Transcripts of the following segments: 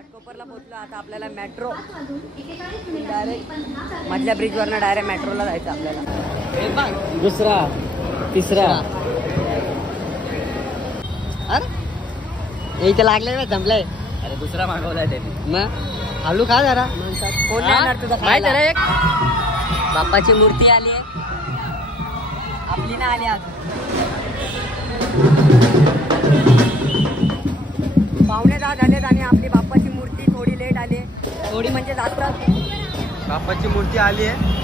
घाटकोपरला पोहोचलो. आता आपल्याला मेट्रो डायरेक्ट मधल्या ब्रिजवरनं डायरेक्ट मेट्रोला जायचं आपल्याला. दुसरा तिसरा. अरे इथे लागले ना जमलंय. अरे दुसरा मागवलाय त्यांनी. मग हळू खा जरा. कोण येणार तुझा माहिती आहे एक बाप्पाची मूर्ती आली आहे आपली ना आली आज. 9:15 झालेत आणि आपली बाप्पाची मूर्ती थोडी लेट आली आहे. थोडी म्हणजे जास्त. बाप्पाची मूर्ती आली आहे.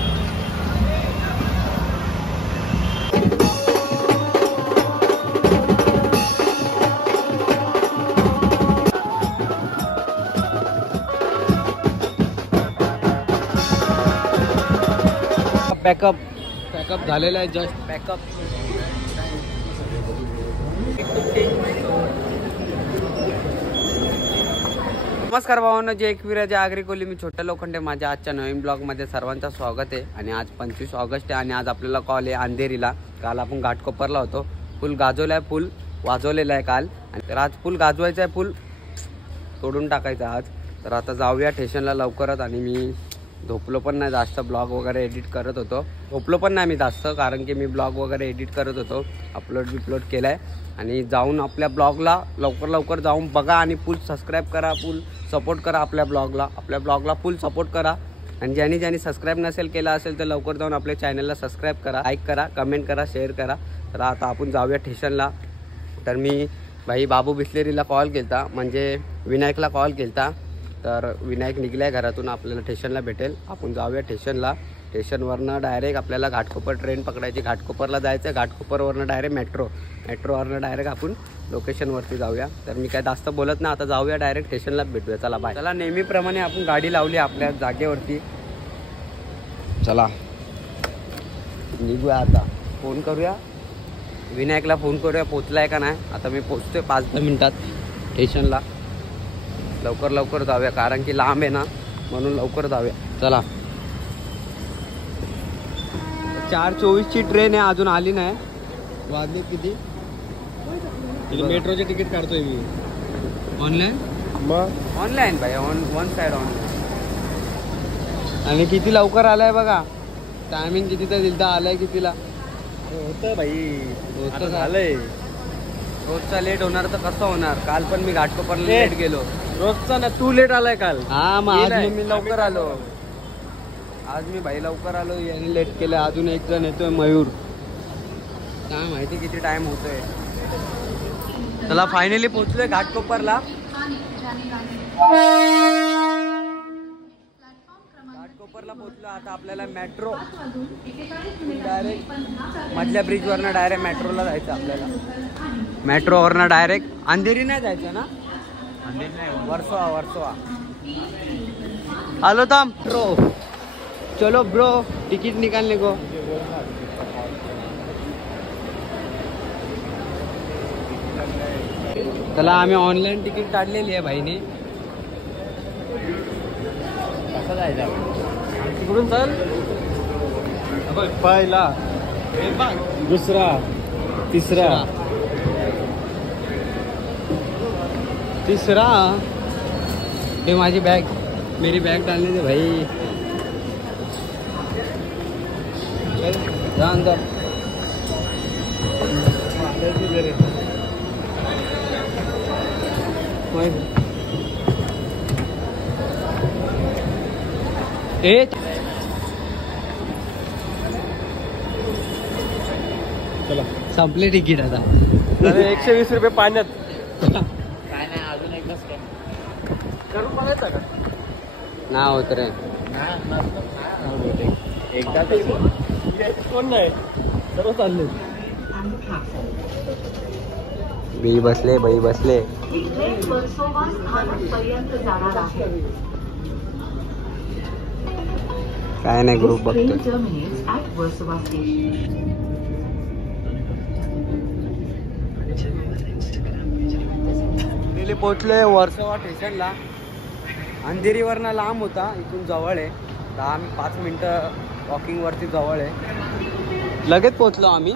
पॅकअप झालेला आहे. Just pack up. नमस्कार भावांनो, जय एकविराज आगरी कोली. मी छोट्या लोखंडे. माझ्या आजच्या नवीन ब्लॉगमध्ये सर्वांचं स्वागत आहे. आणि आज 25 ऑगस्ट आहे आणि आज आपल्याला कॉल आहे अंधेरीला. काल आपण घाटकोपरला होतो. फुल गाजवला आहे, फुल वाजवलेला आहे काल. आणि तर आज फुल गाजवायचा आहे, फुल तोडून टाकायचं आज. तर आता जाऊया स्टेशनला लवकरच. आणि मी झोपलो पण नाही जास्त, ब्लॉग वगैरे एडिट करत होतो. झोपलो पण नाही मी जास्त, कारण की मी ब्लॉग वगैरे एडिट करत होतो. अपलोड केला आहे. आणि जाऊन आपल्या ब्लॉगला लवकर जाऊन बघा आणि फुल सबस्क्राईब करा, फुल सपोर्ट करा आपल्या ब्लॉगला फुल सपोर्ट करा. आणि ज्यांनी सबस्क्राईब नसेल केला असेल तर लवकर जाऊन आपल्या चॅनलला सबस्क्राईब करा, लाईक करा, कमेंट करा, शेअर करा. तर आता आपण जाऊया स्टेशनला. तर मी बाबू बिस्लेरीला कॉल केलता, म्हणजे विनायकला कॉल केलता. तर विनायक निघलाय घरातून, आपल्याला स्टेशनला भेटेल. आपण जाऊया स्टेशनला. स्टेशनवरनं डायरेक्ट आपल्याला घाटकोपर ट्रेन पकडायची. घाटकोपरला जायचं. घाटकोपरवरनं डायरेक्ट मेट्रोवरनं डायरेक्ट आपण लोकेशनवरती जाऊया. तर मी काय जास्त बोलत नाही, आता जाऊया डायरेक्ट स्टेशनला भेटूया. चला बाय. चला नेहमीप्रमाणे आपण गाडी लावली आपल्या जागेवरती. चला निघूया आता. फोन करूया विनायकला, फोन करूया पोचलाय का नाही. आता मी पोचतोय 5-10 मिनिटात स्टेशनला. लवकर जाऊया, कारण की लांब आहे ना, म्हणून लवकर जाऊया. चला. 4:24ची ट्रेन आहे, अजून आली नाही. वाजले किती? मेट्रोचे तिकीट काढतोय मी ऑनलाईन. मग ऑनलाईन भाई, वन साइड ऑनलाईन. आणि किती लवकर आलाय बघा. टायमिंग कितीचा दिलता, आलाय कितीला होतं भाई. होतं झालंय. रोजचा लेट होणार तर कसं होणार. काल पण मी घाटकोपरला लेट गेलो. रोजचा ना, तू लेट आलाय काल. हा मग आज मी लवकर आलो. आज मी भाई लवकर आलो, याने लेट केलं. अजून एक जण येतोय मयूर. काय माहिती किती टाइम होतोय. चला फायनली पोहोचलोय घाटकोपरला. घाटकोपरला पोहोचलो. आता आपल्याला मेट्रो डायरेक्ट मधल्या ब्रिजवरनं डायरेक्ट मेट्रोला जायचं आपल्याला. मेट्रोवरनं डायरेक्ट अंधेरी नाही जायचं ना, वर्सोवा. आलो थांब. ब्रो चलो ब्रो, तिकीट निकालने को. चला आम्ही ऑनलाईन तिकीट काढलेली आहे भाईने. कसं जायचं तिकडून? चल. पहिला, दुसरा, तिसरा. ये माझी बैग, मेरी बैग डालने दे भाई. जा अंदर. चला संपले तिकीट आता. 120 रुपये पाण्यात. काय नाही, अजून एकदाच करून बघायचं का? ना होत रे. एकदा कोण नाही, सर्व चालले. बाई बसले. काय नाही, ग्रुप बघतो. पोहोचले वर्सोवा स्टेशनला. अंधेरीवरनं लांब होता, इथून जवळ आहे. 5 मिनिटं वॉकिंग वरती जवळ आहे. लगेच पोहोचलो आम्ही.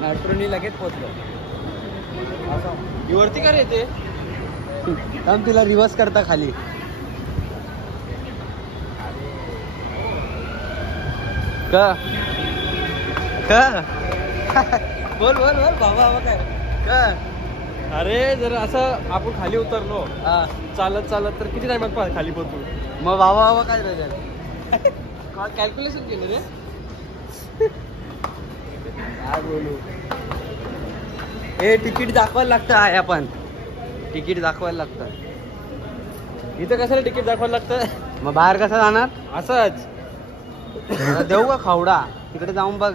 मेट्रोनी लगेच पोहोचलो. वरती का रे ते थांब तिला रिवर्स करता खाली. का बोल बोल बोल बाबा काय का. अरे जर असं आपण खाली उतरलो चालत चालत तर किती टाइमात खाली पोहोचू. मग बाबा बाबा काय राहिलं. कॅल्क्युलेशन केलं रे. काय बोलू. हे तिकीट दाखवायला लागतं आहे. आपण तिकीट दाखवायला लागतं. इथं कशाला तिकीट दाखवायला लागतं. मग बाहेर कसं जाणार. असंच देऊ का खावडा तिकडे जाऊन बघ.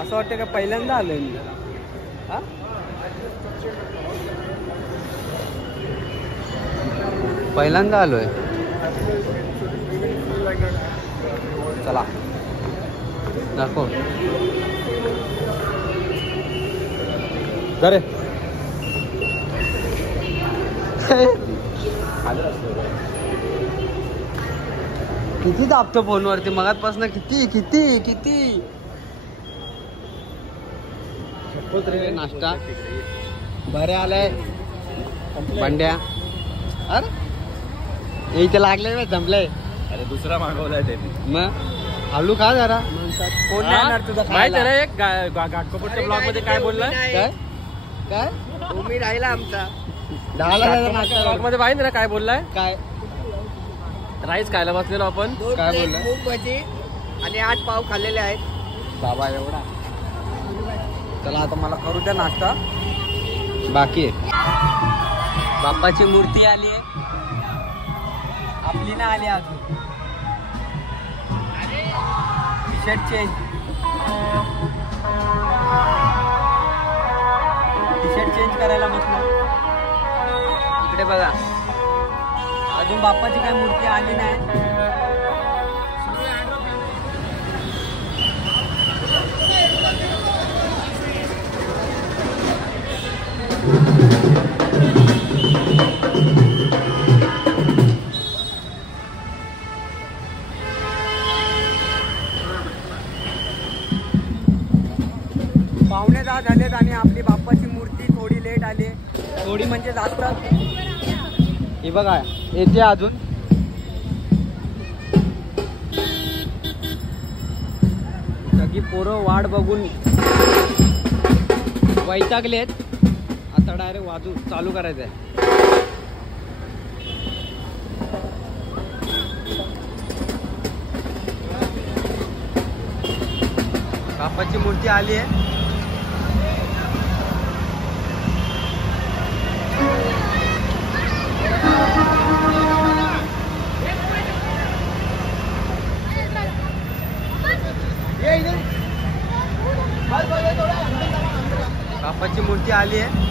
असं वाटतं का पहिल्यांदा आलोय मी. पहिल्यांदा आलोय. चला दाखव. अरे किती दाबतो फोनवरती मगातपासून. किती किती किती नाश्ता बरे आलाय बंड्या. अरे इथे लागले ना जमलंय. अरे दुसरा मागवलाय त्यांनी. मग आलू खा जरा. कोण नाही येणार तुझं माहित खायला? आहे एक घाटकोपरच्या ब्लॉग मध्ये काय बोललाय. काय काय तुम्ही राहिला आमचा. 10 ला नाश्ता ब्लॉग मध्ये माहिती ना काय बोललाय. काय राईस खायला बसलेलो आपण. 2 काय प्लेट बोलला? मूग भजी आणि 8 पाव खाल्लेले आहेत. बाबा एवढा. चला आता मला करू द्या नाश्ता. बाकी आहे. बाप्पाची मूर्ती आली आहे. आपली ना आली अजून. T shirt change. T shirt change करायला बसलो. इकडे बघा अजून बाप्पाची काही मूर्ती आली नाही. पावणे 10 झालेत आणि आपली बाप्पाची मूर्ती थोडी लेट आली. थोडी म्हणजे जास्त. हे बघा येते अजून. सगळी पोरं वाट बघून वैतागलेत. आता डायरेक्ट वाजू चालू करायचंय. बाप्पाची मूर्ती आली आहे. बाप्पाची मूर्ती आली आहे.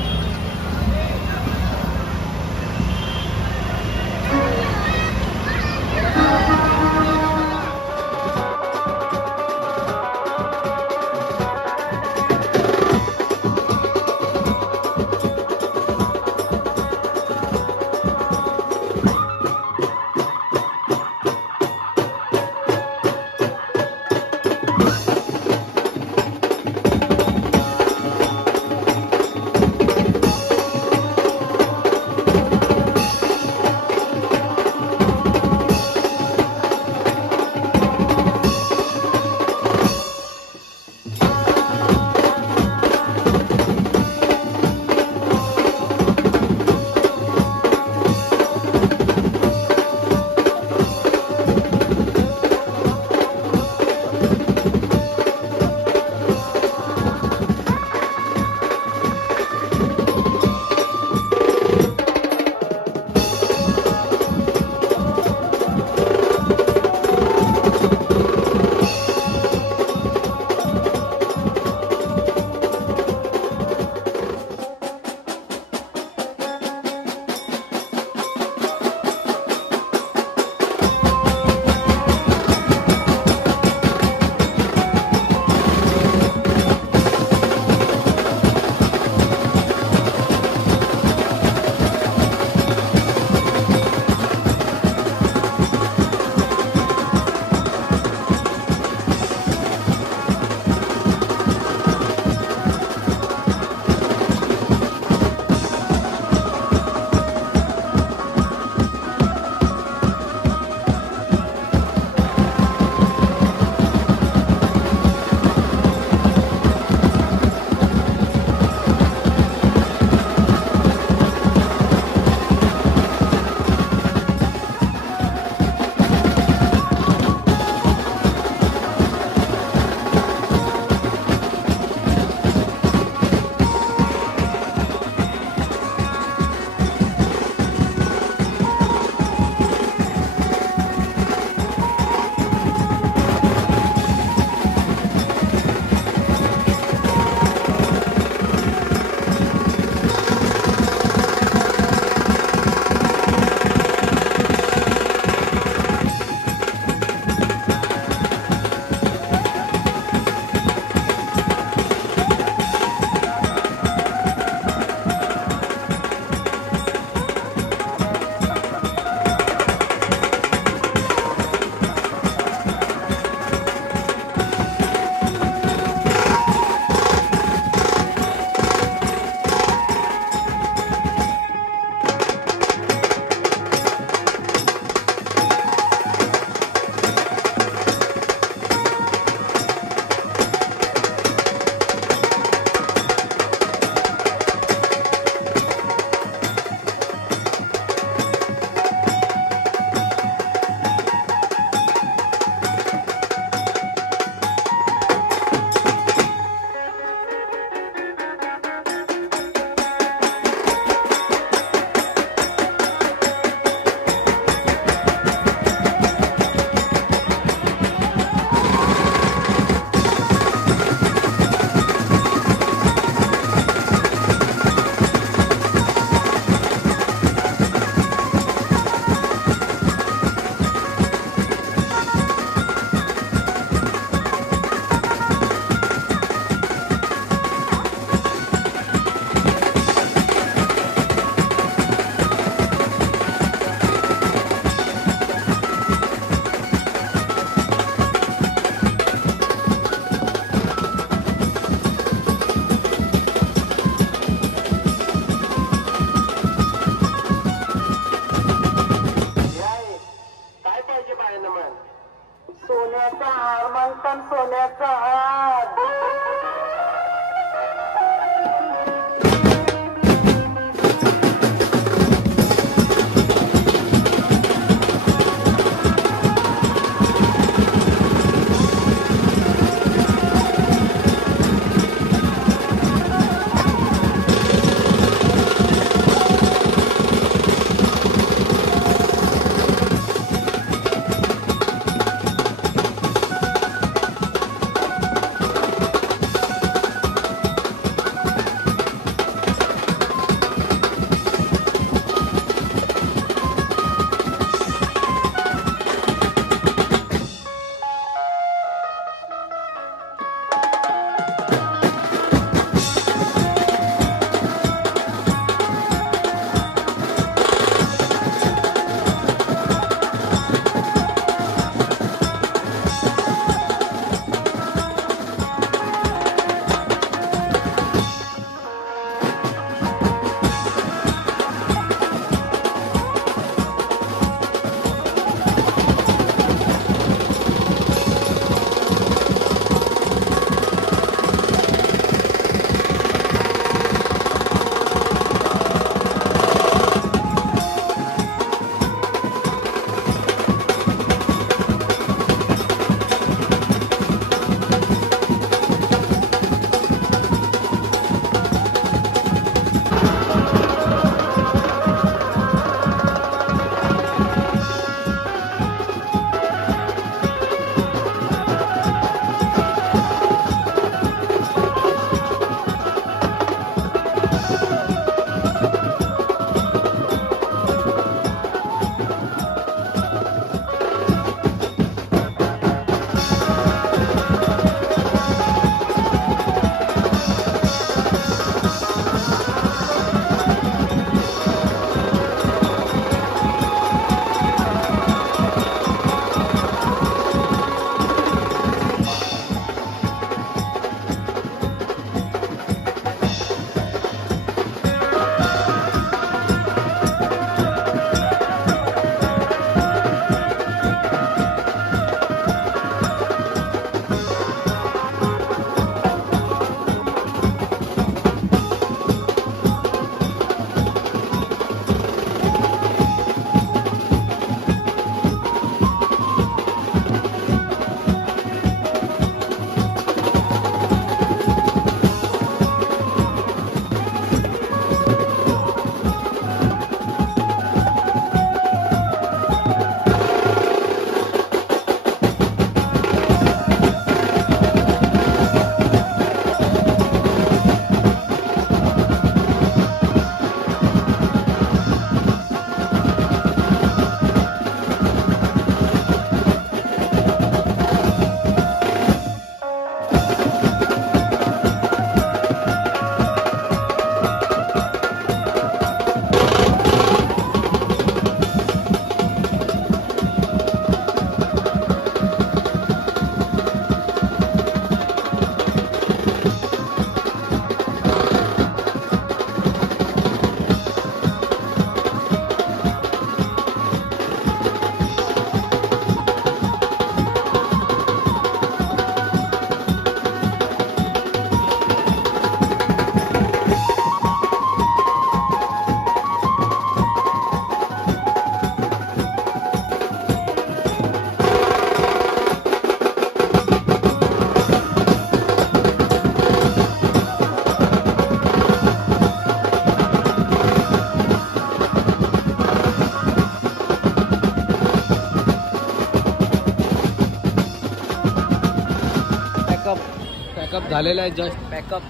झालेला आहे जस्ट पॅकअप.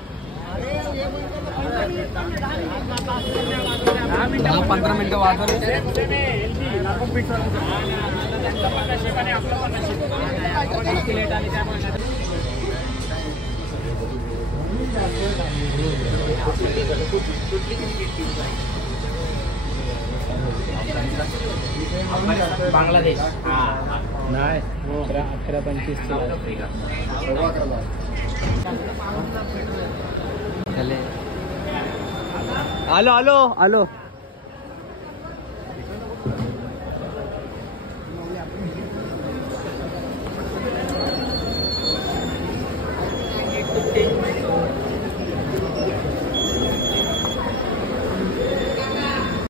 10-15 मिनिटं वाजवले. बांगलादेश नाही 11-25 आलो आलो आलो.